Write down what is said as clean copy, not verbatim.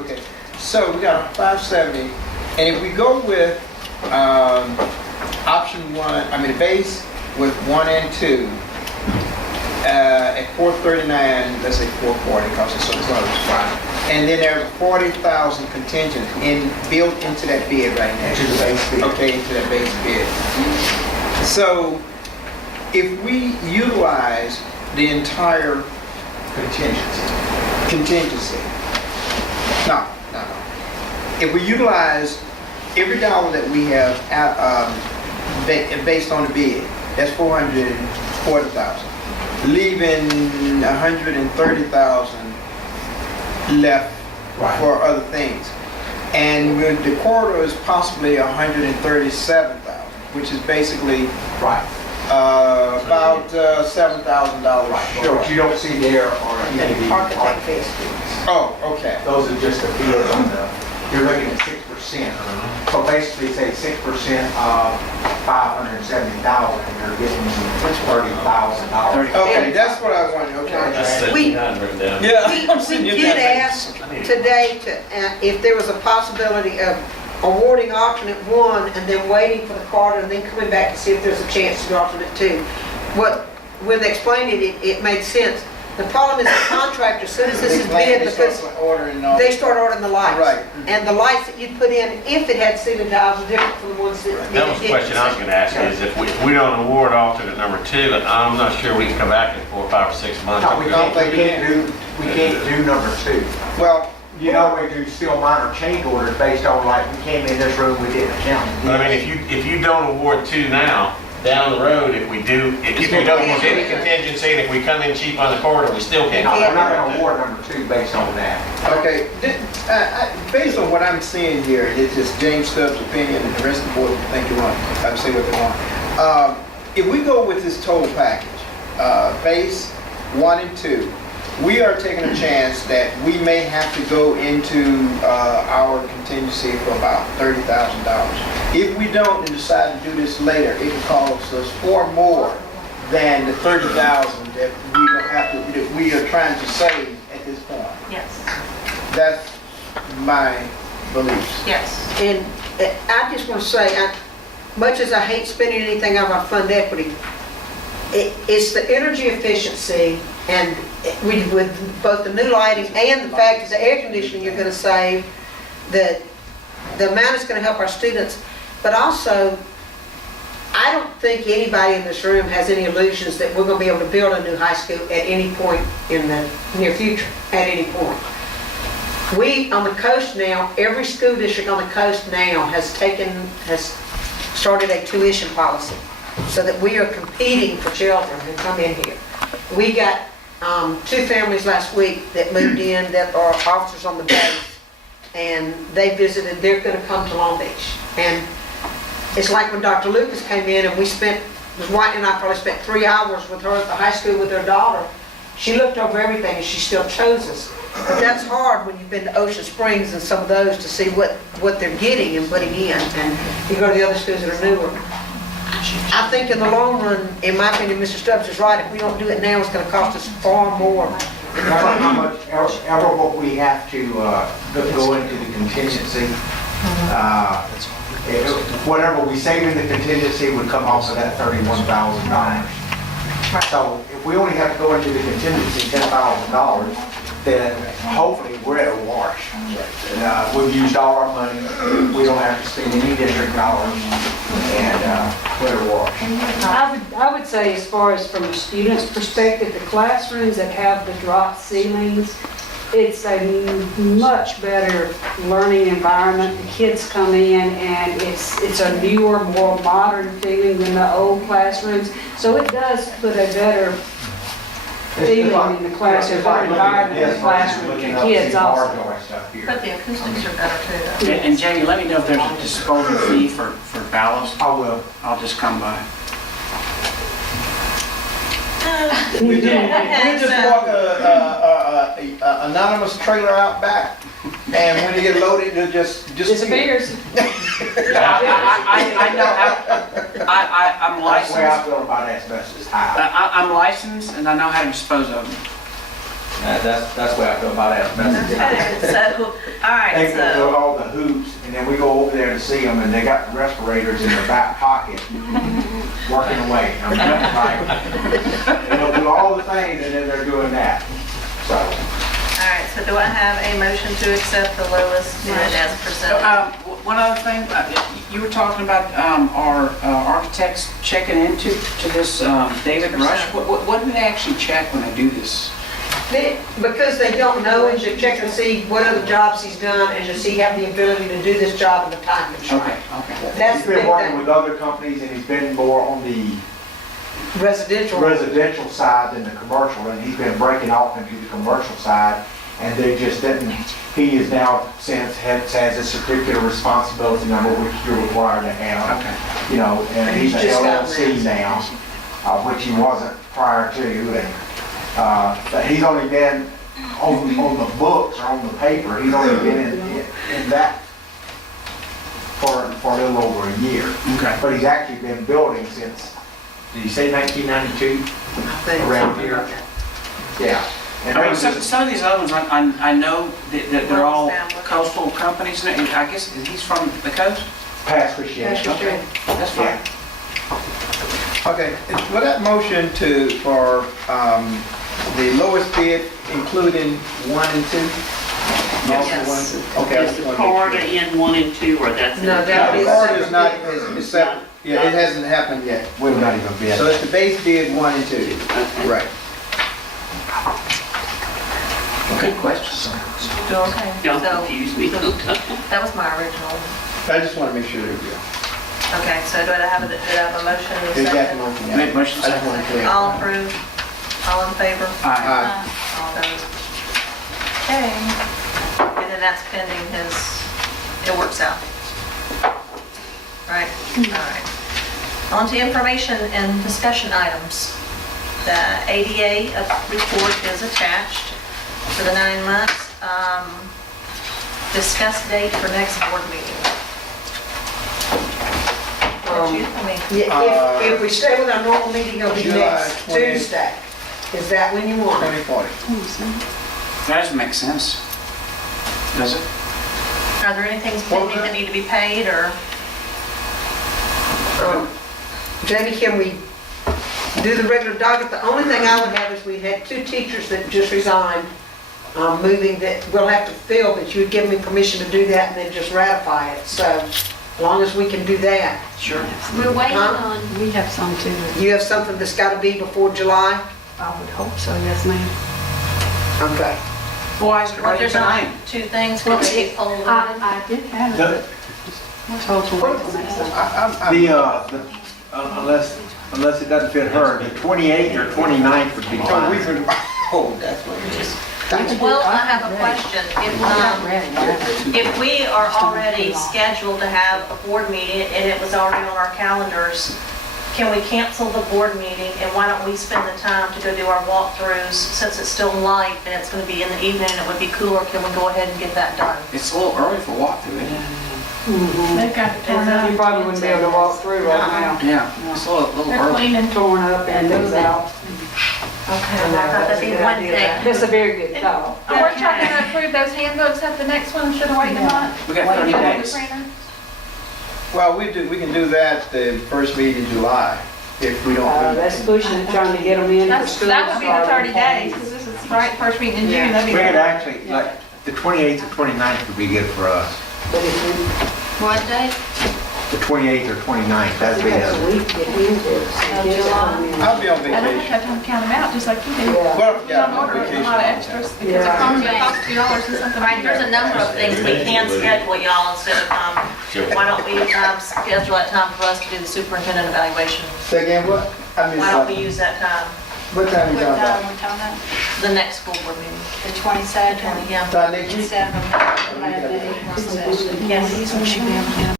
Okay, so we got 570, and if we go with option one, I mean the base with 1 and 2, at 439, let's say 440, because it's so close. Right. And then there's 40,000 contingent built into that bid right now. Into the base bid. Okay, into that base bid. So if we utilize the entire contingency, no. If we utilize every dollar that we have based on the bid, that's 440,000, leaving 130,000 left for other things. And with the corridor is possibly 137,000, which is basically Right. about $7,000 Right. short. What you don't see there are maybe Architect fees. Oh, okay. Those are just the fees on the, you're looking at 6%. So basically say 6% of 570,000, you're getting $30,000. Okay, that's what I wanted. Okay. That's 79 written down. Yeah. We did ask today if there was a possibility of awarding alternate 1 and then waiting for the corridor and then coming back to see if there's a chance to do alternate 2. When they explained it made sense. The problem is the contractor, as soon as this is bid, because they start ordering the lights. Right. And the lights that you put in, if it had ceiling tiles, are different from the ones that That was the question I was going to ask is if we don't award alternate number 2, I'm not sure we can come back in 4, 5, or 6 months. No, we can't do number 2. Well, You know, we do still minor change orders based on like, we came in this room, we didn't count. But I mean, if you don't award 2 now, down the road, if we don't use any contingency and if we come in cheap on the corridor, we still can't. No, we're not going to award number 2 based on that. okay, based on what I'm seeing here, it's just James Stubbs' opinion, and the rest of the board think you want, I say what they want. If we go with this total package, base 1 and 2, we are taking a chance that we may have to go into our contingency for about $30,000. If we don't and decide to do this later, it could cost us far more than the $30,000 that we are trying to save at this point. Yes, That's my beliefs. yes. And I just want to say, much as I hate spending anything out of our fund equity, it's the energy efficiency and with both the new lighting and the fact that the air conditioning you're going to save, that the amount is going to help our students. But also, I don't think anybody in this room has any illusions that we're going to be able to build a new high school at any point in the near future, at any point. We, on the coast now, every school district on the coast now has started a tuition policy so that we are competing for children who come in here. We got 2 families last week that moved in that are officers on the base, and they visited, they're going to come to Long Beach. And it's like when Dr. Lucas came in and White and I probably spent 3 hours with her at the high school with her daughter. She looked over everything and she still chose us. But that's hard when you've been to Ocean Springs and some of those to see what they're getting and putting in. And you go to the other schools that are newer. I think in the long run, in my opinion, Mr. Stubbs is right. If we don't do it now, it's going to cost us far more. How much ever what we have to go into the contingency, whatever we save in the contingency would come off of that $31,000. So if we only have to go into the contingency $10,000, then hopefully we're at a wash. We've used all our money, we don't have to spend any district dollars, and we're at a wash. I would say, as far as from a student's perspective, the classrooms that have the drop ceilings, it's a much better learning environment. The kids come in and it's a newer, more modern feeling than the old classrooms. So it does put a better feeling in the classroom, better environment in the classroom for kids also. But the acoustics are better too. And Jamie, let me know if there's a disposal fee for ballast. I will. I'll just come by. We just walk a anonymous trailer out back, and when you get loaded, it just Disappears. I know I'm That's the way I licensed. feel about asbestos high. I'm licensed and I know how to dispose of them. That's the way I feel about that. Okay, so, all right, They go so, through all the hoops, and then we go over there to see them, and they got the respirators in their back pocket, working away. I'm just like, they'll do all the things, and then they're doing that. So, all right, so do I have a motion to accept the lowest bid as presented? One other thing, you were talking about our architects checking into this David Rush. What do they actually check when they do this? Because they don't know, and to check and see what other jobs he's done, and to see have the ability to do this job in the time constraint. Okay. That's he's the been big working thing. with other companies, and he's been more on the Residential. side than the commercial, and he's been breaking off into the commercial side, and they just didn't, he is now, since has a certificate of responsibility number, which you're required to have. Okay. You know, and he's an He's just gotten LLC now, which he wasn't prior to, and, but he's only been on the books or on the paper, he's only been in that for a little over a year. Okay. But he's actually been building since, did you say 1992? Around here. Yeah. And I mean, those just- some of these other ones, I know that they're all coastal companies, and I guess he's from the coast? Past Christianity. Okay, that's fine. Okay, for that motion for the lowest bid, including 1 and 2? Also Yes. 1 and 2? Okay, I Is just the want to make Florida sure. in 1 and 2, or that's? No, in that The is- board is not, is separate, yeah, it hasn't happened yet. We've not even been. So it's the base bid 1 and 2. Okay. Right. Good question. Okay, Don't so, confuse me. that was my original. I just want to make sure they're good. Okay, so do I have a motion and a They got the second? motion, yeah. Make motion I just want to clear. All approved? All in favor? Aye. All those. Okay. And then that's pending his, it works out. Right? All right. On to information and discussion items. The ADA report is attached for the 9 months. Discuss date for next board meeting. That's you, I mean, Yeah, if we stay with our normal meeting, it'll be July next 20th. Tuesday. Is that when you want it? 2040. That doesn't make sense. Does it? Are there any things What was pending that? that need to be paid, or? Jamie, can we do the regular docket? The only thing I would have is we had 2 teachers that just resigned, moving that we'll have to fill, but you would give me permission to do that and then just ratify it. So as long as we can do that. Sure. We're waiting Huh? on, We have some too. You have something that's got to be before July? I would hope so, yes, ma'am. Okay. Why is it Well, right there's tonight? not 2 things, can they get pulled in? I did have The- it. We're told to wait till next time. Unless it doesn't fit her, the 28th or 29th would be Oh, we fine. could, oh, that's what it is. Well, I have a question. If we are already scheduled to have a board meeting and it was already on our calendars, can we cancel the board meeting and why don't we spend the time to go do our walkthroughs since it's still light and it's going to be in the evening and it would be cooler? Can we go ahead and get that done? It's a little early for walkthrough, isn't it? They've got to turn up. You probably wouldn't be able to walk through right now. Yeah, it's a little They're early. cleaning. Torn up and things out. Okay, I thought that'd be one thing. That's a very good thought. and we're trying to approve those handbooks at the next one instead of waiting a month. We got 30 days. Well, we can do that the first meeting in July, if we don't. That's pushing it, trying to get them in for school. That would be the 30 starting. days, because this is right, first meeting in June, that'd We be. could actually, like, the 28th or 29th would be good for us. But if we, What day? The 28th or 29th, that'd be that's a it. week to get in there. So get them in. I'll be on I don't have to vacation. have time to count them out, just like you do. Yeah. Well, You yeah, don't I'm on order a vacation. lot of extras, because it Yeah. costs $2 and something. Right, there's a number of things we can schedule, y'all, instead of, why don't we schedule that time for us to do the superintendent evaluation? Say again, what? I missed Why don't we something. use that time, What time you talking about? We're talking about the next school board meeting? the 22nd. Yeah. Time next week? Seven. Yes.